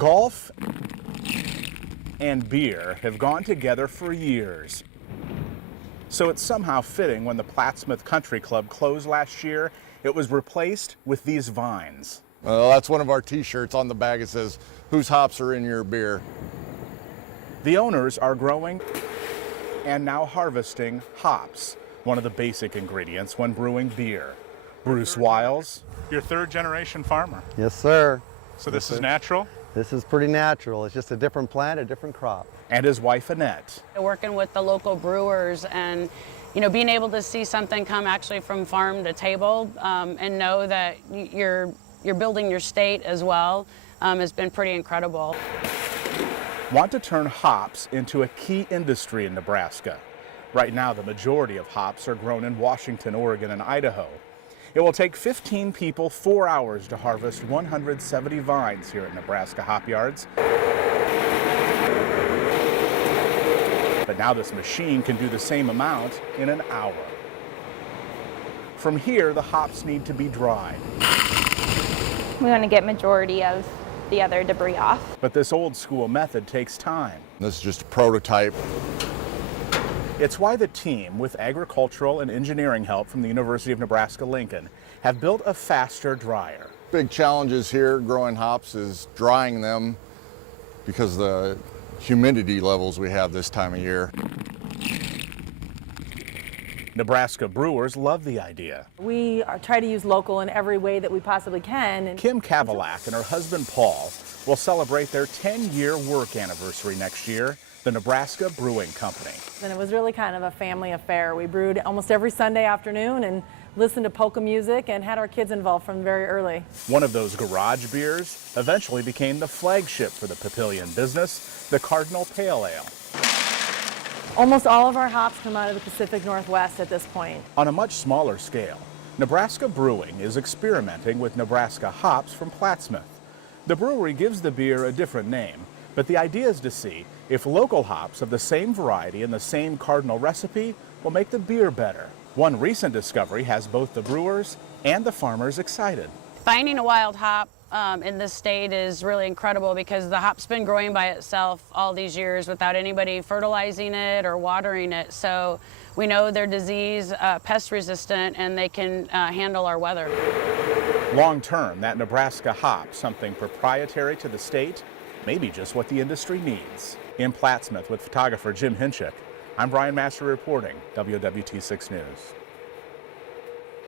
Golf and beer have gone together for years. So it's somehow fitting when the Plattsmouth Country Club closed last year, it was replaced with these vines. That's one of our t-shirts. On the bag it says, "Whose hops are in your beer?" The owners are growing and now harvesting hops, one of the basic ingredients when brewing beer. Bruce Wiles, your third generation farmer. Yes, sir. So this is natural? This is pretty natural. It's just a different plant, a different crop. And his wife, Annette. Working with the local brewers and, being able to see something come actually from farm to table and know that you're building your state as well has been pretty incredible. Want to turn hops into a key industry in Nebraska. Right now, the majority of hops are grown in Washington, Oregon, and Idaho. It will take 15 people 4 hours to harvest 170 vines here at Nebraska Hop Yards. But now this machine can do the same amount in an hour. From here, the hops need to be dried. We want to get majority of the other debris off. But this old school method takes time. This is just a prototype. It's why the team, with agricultural and engineering help from the University of Nebraska-Lincoln, have built a faster dryer. Big challenges here growing hops is drying them because of the humidity levels we have this time of year. Nebraska brewers love the idea. We try to use local in every way that we possibly can. And Kim Kavalak and her husband Paul will celebrate their 10-year work anniversary next year, the Nebraska Brewing Company. And it was really kind of a family affair. We brewed almost every Sunday afternoon and listened to polka music and had our kids involved from very early. One of those garage beers eventually became the flagship for the Papillion business, the Cardinal Pale Ale. Almost all of our hops come out of the Pacific Northwest at this point. On a much smaller scale, Nebraska Brewing is experimenting with Nebraska hops from Plattsmouth. The brewery gives the beer a different name, but the idea is to see if local hops of the same variety and the same cardinal recipe will make the beer better. One recent discovery has both the brewers and the farmers excited. Finding a wild hop in this state is really incredible because the hop's been growing by itself all these years without anybody fertilizing it or watering it. So we know they're disease, pest resistant, and they can handle our weather. Long term, that Nebraska hop, something proprietary to the state, maybe just what the industry needs. In Plattsmouth with photographer Jim Hinchik, I'm Brian Master reporting, WOWT 6 News.